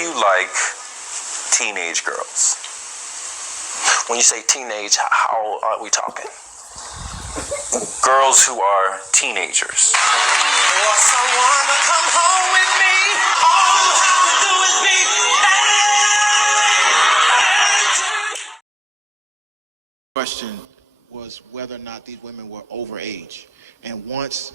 you like teenage girls? When you say teenage, how old are we talking? Girls who are teenagers. For someone to come home with me, all you have to do is be. Question was whether or not these women were over age. And once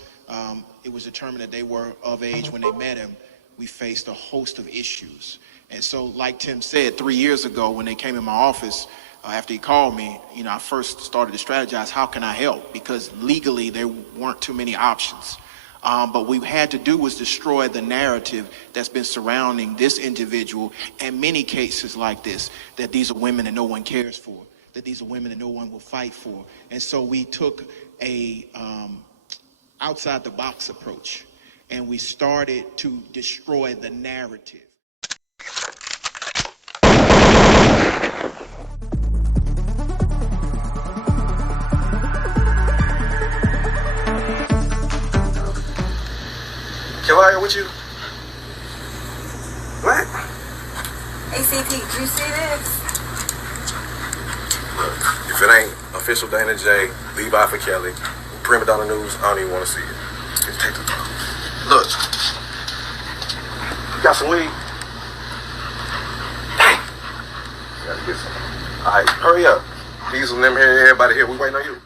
it was determined that they were of age when they met him, we faced a host of issues. And so, like Tim said, 3 years ago when they came in my office, after he called me, I first started to strategize, how can I help? Because legally there weren't too many options. But what we had to do was destroy the narrative that's been surrounding this individual and many cases like this, that these are women that no one cares for, that these are women that no one will fight for. And so we took a outside the box approach, and we started to destroy the narrative. Can I with you? What? ACT, did you see this? Look, if it ain't official Dana J, Levi for Kelly, Primadonnanews, I don't even want to see it. Just take the time. Look. You got some weed? Dang. Gotta get some. Alright, hurry up. These and them here, everybody here, we waiting on you.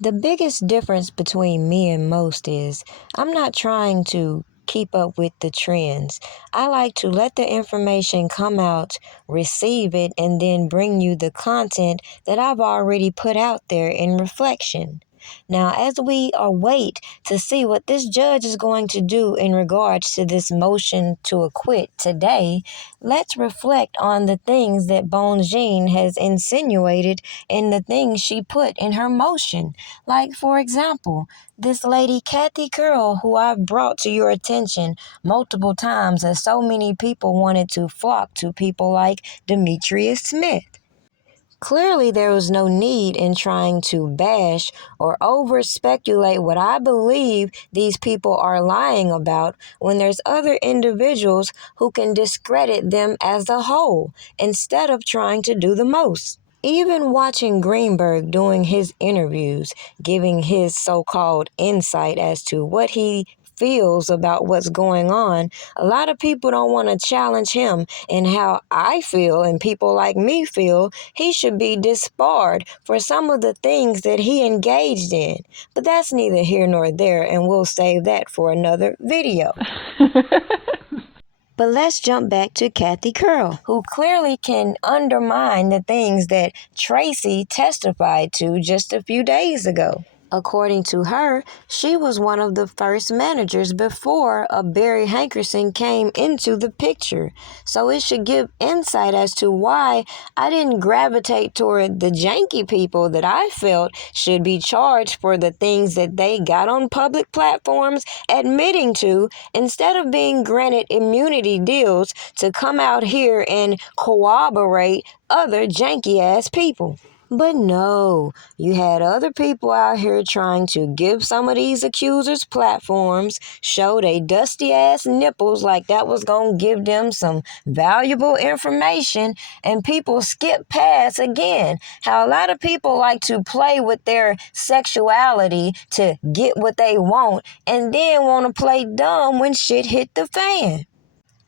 The biggest difference between me and most is I'm not trying to keep up with the trends. I like to let the information come out, receive it, and then bring you the content that I've already put out there in reflection. Now, as we await to see what this judge is going to do in regards to this motion to acquit today, let's reflect on the things that Bones Jean has insinuated in the things she put in her motion. Like, for example, this lady Cathy Carrol, who I've brought to your attention multiple times as so many people wanted to flock to people like Demetrius Smith. Clearly, there was no need in trying to bash or over-speculate what I believe these people are lying about when there's other individuals who can discredit them as a whole instead of trying to do the most. Even watching Greenberg doing his interviews, giving his so-called insight as to what he feels about what's going on, a lot of people don't want to challenge him in how I feel and people like me feel he should be disbarred for some of the things that he engaged in. But that's neither here nor there, and we'll save that for another video. But let's jump back to Cathy Carrol, who clearly can undermine the things that Tracy testified to just a few days ago. According to her, she was one of the first managers before a Barry Hankerson came into the picture. So it should give insight as to why I didn't gravitate toward the janky people that I felt should be charged for the things that they got on public platforms admitting to, instead of being granted immunity deals to come out here and corroborate other janky-ass people. But no, you had other people out here trying to give some of these accusers platforms, show they dusty-ass nipples like that was going to give them some valuable information, and people skip past, again, how a lot of people like to play with their sexuality to get what they want and then want to play dumb when shit hit the fan.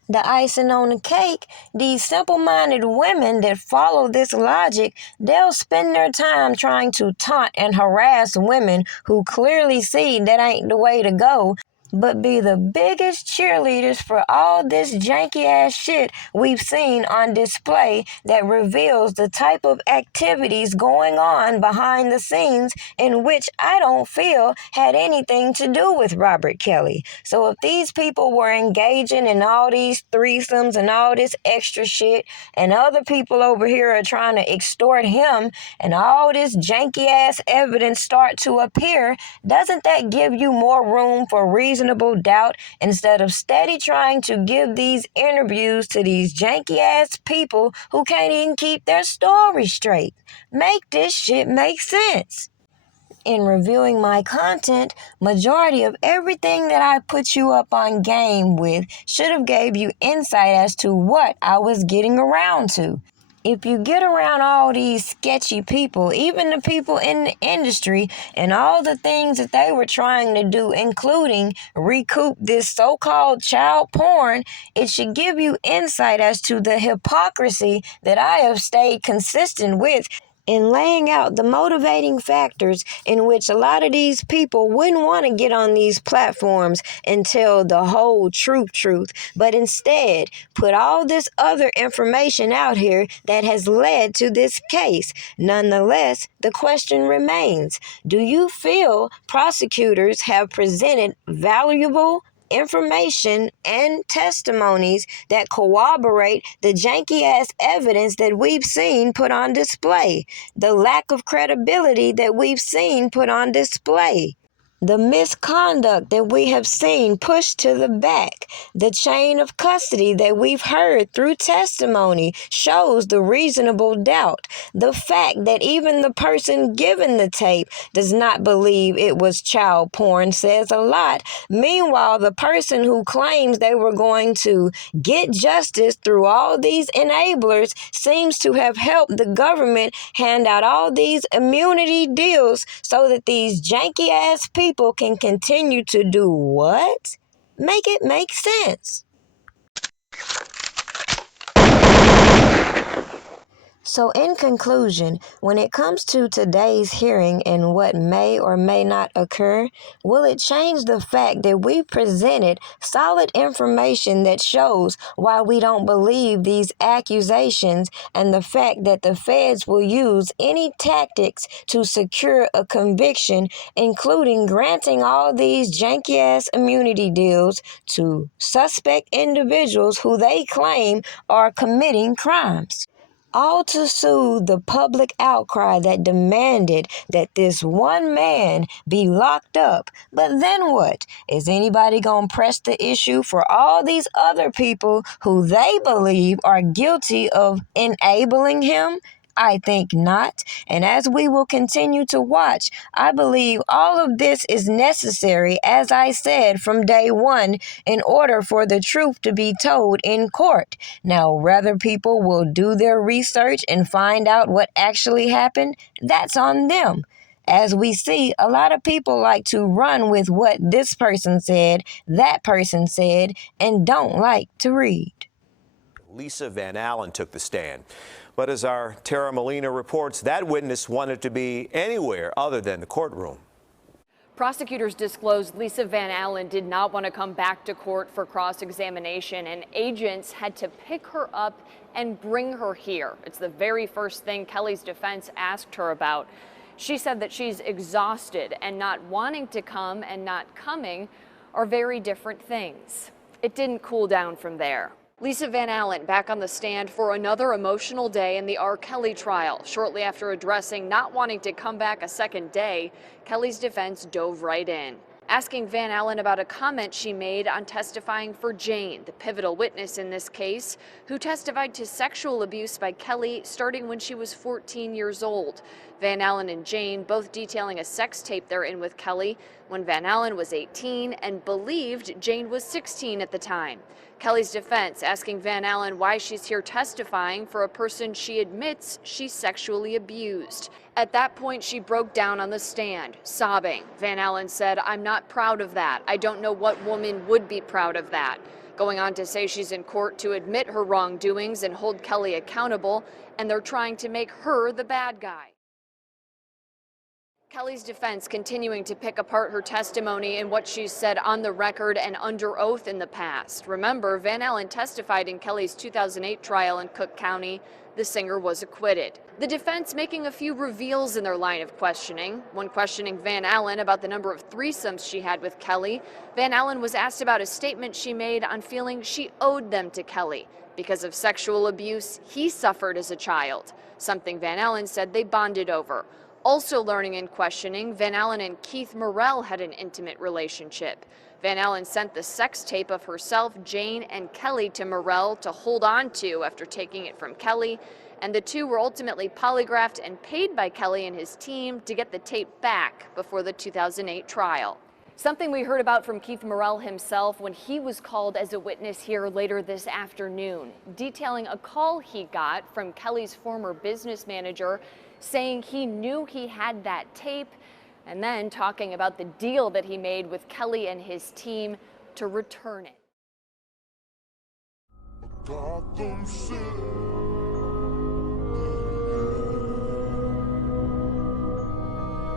The icing on the cake, these simple-minded women that follow this logic, they'll spend their time trying to taunt and harass women who clearly see that ain't the way to go, but be the biggest cheerleaders for all this janky-ass shit we've seen on display that reveals the type of activities going on behind the scenes in which I don't feel had anything to do with Robert Kelly. So if these people were engaging in all these threesomes and all this extra shit, and other people over here are trying to extort him, and all this janky-ass evidence start to appear, doesn't that give you more room for reasonable doubt instead of steady trying to give these interviews to these janky-ass people who can't even keep their story straight? Make this shit make sense. In reviewing my content, majority of everything that I put you up on game with should have gave you insight as to what I was getting around to. If you get around all these sketchy people, even the people in the industry, and all the things that they were trying to do, including recoup this so-called child porn, it should give you insight as to the hypocrisy that I have stayed consistent with in laying out the motivating factors in which a lot of these people wouldn't want to get on these platforms and tell the whole truth, but instead put all this other information out here that has led to this case. Nonetheless, the question remains, do you feel prosecutors have presented valuable information and testimonies that corroborate the janky-ass evidence that we've seen put on display, the lack of credibility that we've seen put on display, the misconduct that we have seen pushed to the back, the chain of custody that we've heard through testimony shows the reasonable doubt. The fact that even the person given the tape does not believe it was child porn says a lot. Meanwhile, the person who claims they were going to get justice through all these enablers seems to have helped the government hand out all these immunity deals so that these janky-ass people can continue to do what? Make it make sense. So in conclusion, when it comes to today's hearing and what may or may not occur, will it change the fact that we presented solid information that shows why we don't believe these accusations and the fact that the feds will use any tactics to secure a conviction, including granting all these janky-ass immunity deals to suspect individuals who they claim are committing crimes? All to soothe the public outcry that demanded that this one man be locked up. But then what? Is anybody going to press the issue for all these other people who they believe are guilty of enabling him? I think not. And as we will continue to watch, I believe all of this is necessary, as I said from day one, in order for the truth to be told in court. Now, whether people will do their research and find out what actually happened, that's on them. As we see, a lot of people like to run with what this person said, that person said, and don't like to read. Lisa Van Allen took the stand. But as our Tara Molina reports, that witness wanted to be anywhere other than the courtroom. Prosecutors disclosed Lisa Van Allen did not want to come back to court for cross-examination, and agents had to pick her up and bring her here. It's the very first thing Kelly's defense asked her about. She said that she's exhausted, and not wanting to come and not coming are very different things. It didn't cool down from there. Lisa Van Allen back on the stand for another emotional day in the R. Kelly trial. Shortly after addressing not wanting to come back a second day, Kelly's defense dove right in, asking Van Allen about a comment she made on testifying for Jane, the pivotal witness in this case, who testified to sexual abuse by Kelly starting when she was 14 years old. Van Allen and Jane both detailing a sex tape they're in with Kelly when Van Allen was 18 and believed Jane was 16 at the time. Kelly's defense asking Van Allen why she's here testifying for a person she admits she sexually abused. At that point, she broke down on the stand, sobbing. Van Allen said, "I'm not proud of that. I don't know what woman would be proud of that." Going on to say she's in court to admit her wrongdoings and hold Kelly accountable, and they're trying to make her the bad guy. Kelly's defense continuing to pick apart her testimony and what she's said on the record and under oath in the past. Remember, Van Allen testified in Kelly's 2008 trial in Cook County. The singer was acquitted. The defense making a few reveals in their line of questioning. When questioning Van Allen about the number of threesomes she had with Kelly, Van Allen was asked about a statement she made on feeling she owed them to Kelly because of sexual abuse he suffered as a child, something Van Allen said they bonded over. Also learning in questioning, Van Allen and Keith Morrell had an intimate relationship. Van Allen sent the sex tape of herself, Jane, and Kelly to Morell to hold on to after taking it from Kelly. And the two were ultimately polygraphed and paid by Kelly and his team to get the tape back before the 2008 trial. Something we heard about from Keith Morell himself when he was called as a witness here later this afternoon, detailing a call he got from Kelly's former business manager saying he knew he had that tape, and then talking about the deal that he made with Kelly and his team to return it. Gotham City.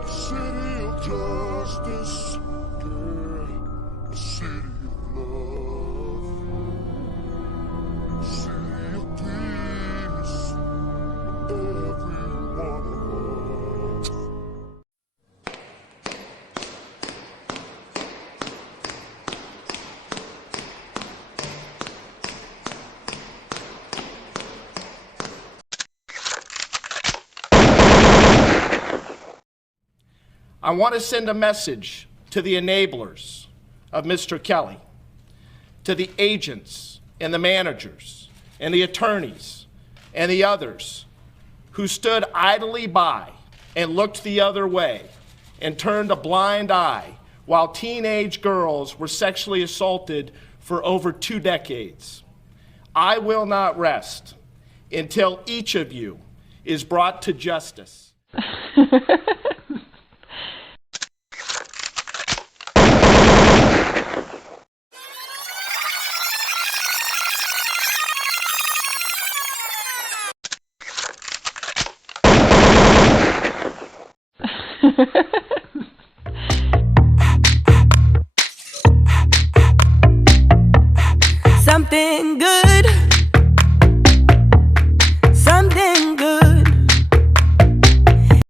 City of justice, yeah, a city of love, a city of peace, every one of us. I want to send a message to the enablers of Mr. Kelly, to the agents and the managers and the attorneys and the others who stood idly by and looked the other way and turned a blind eye while teenage girls were sexually assaulted for over 2 decades. I will not rest until each of you is brought to justice.